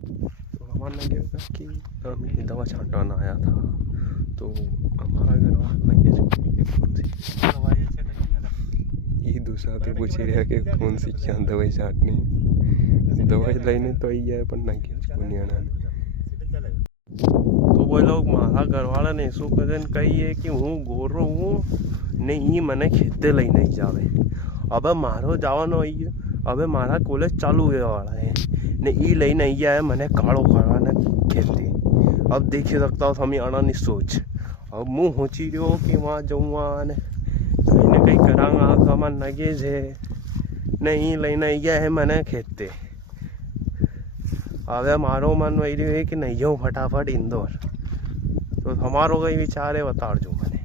तो हमारा क्या होगा कि हमें दवा छांटवाना आया था, तो हमारा घर वाला कौन सी दवाई ये दूसरा तो पूछ ही रहा कि कौन सी क्या दवाई छांटनी। दवाई लेने तो आई है पर नहीं आना। तो वो लोग मारा घर वाला ने शू कदन कही है कि हूँ गोरो हूँ नहीं मने खेते लई नहीं जावे। अब मारो जावानो आई अब मारा कॉलेज चालू हुए वाला है ने ई लई नहीं आया मने काड़ो करवाना खेती। अब देखी सकता हो हमें आना नहीं सोच। अब मुँह होची रहो कि वहाँ जाऊँगा ने कहीं ना कहीं करांगा कमान नगे जे नहीं लई नहीं गया है मने खेते। अब मारो मन वही रही है कि नहीं जाऊँ फटाफट इंदौर। तो हमारो कहीं विचार है बता जो मैंने।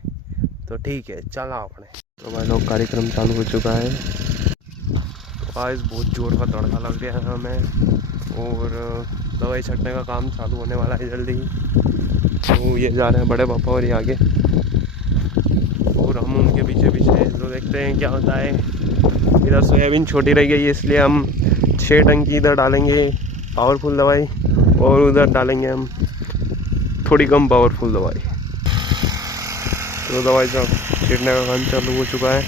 तो ठीक है चला अपने। तो भाई लोग कार्यक्रम चालू हो चुका है। तो आज बहुत जोर का तड़का लग गया है हमें और दवाई छटने का काम चालू होने वाला है जल्दी ही। तो ये जा रहे हैं बड़े पापा और ये आगे और हम उनके पीछे पीछे। तो देखते हैं क्या होता है। इधर सोयाबीन छोटी रह गई है इसलिए हम 6 टंकी इधर डालेंगे पावरफुल दवाई और उधर डालेंगे हम थोड़ी कम पावरफुल दवाई। तो दवाई का छिड़ने का काम चालू हो चुका है।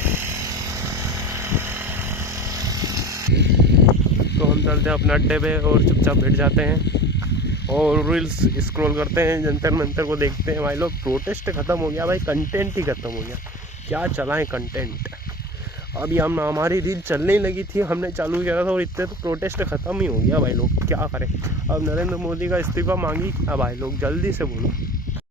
तो हम चलते हैं अपने अड्डे पे और चुपचाप बैठ जाते हैं और रील्स स्क्रॉल करते हैं, जंतर मंतर को देखते हैं। भाई लोग प्रोटेस्ट ख़त्म हो गया भाई, कंटेंट ही ख़त्म हो गया। क्या चलाएं कंटेंट। अभी हम हमारी रील चलने ही लगी थी, हमने चालू किया था और इतने तो प्रोटेस्ट ख़त्म ही हो गया भाई लोग। क्या करें अब। नरेंद्र मोदी का इस्तीफा मांगी क्या भाई लोग, जल्दी से बोलो।